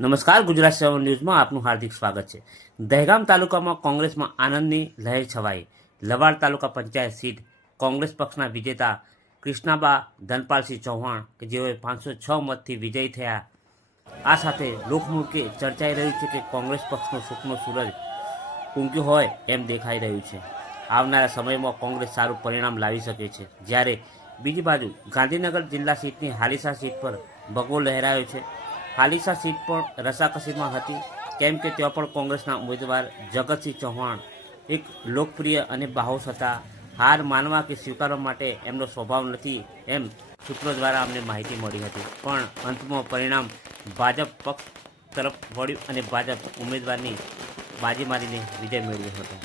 નમસ્કાર, ગુજરાત સેવન ન્યૂઝમાં આપનું હાર્દિક સ્વાગત છે. દહેગામ તાલુકામાં કોંગ્રેસમાં આનંદની લહેર છવાઈ. લવાડ તાલુકા પંચાયત સીટ કોંગ્રેસ પક્ષના વિજેતા કૃષ્ણાબા ધનપાલસિંહ ચૌહાણ, કે જેઓએ પાંચસો છ મતથી વિજયી થયા. આ સાથે લોકમુખે ચર્ચાઈ રહ્યું છે કે કોંગ્રેસ પક્ષનો સુખનો સૂરજ ઊંઘ્યો હોય એમ દેખાઈ રહ્યું છે. આવનારા સમયમાં કોંગ્રેસ સારું પરિણામ લાવી શકે છે. જ્યારે બીજી બાજુ ગાંધીનગર જિલ્લા સીટની હાલીસા સીટ પર ભગવો લહેરાયો છે. હાલીસા સીટ પણ રસાકસીમાં હતી. કેમ કે ત્યાં પણ કોંગ્રેસના ઉમેદવાર જગતસિંહ ચૌહાણ એક લોકપ્રિય અને બાહોશ હતા. હાર માનવા કે સ્વીકારવા માટે એમનો સ્વભાવ નથી એમ સૂત્રો દ્વારા અમને માહિતી મળી હતી. પણ અંતમાં પરિણામ ભાજપ પક્ષ તરફ વળ્યું અને ભાજપ ઉમેદવારની બાજી મારીને વિજય મેળવ્યો હતો.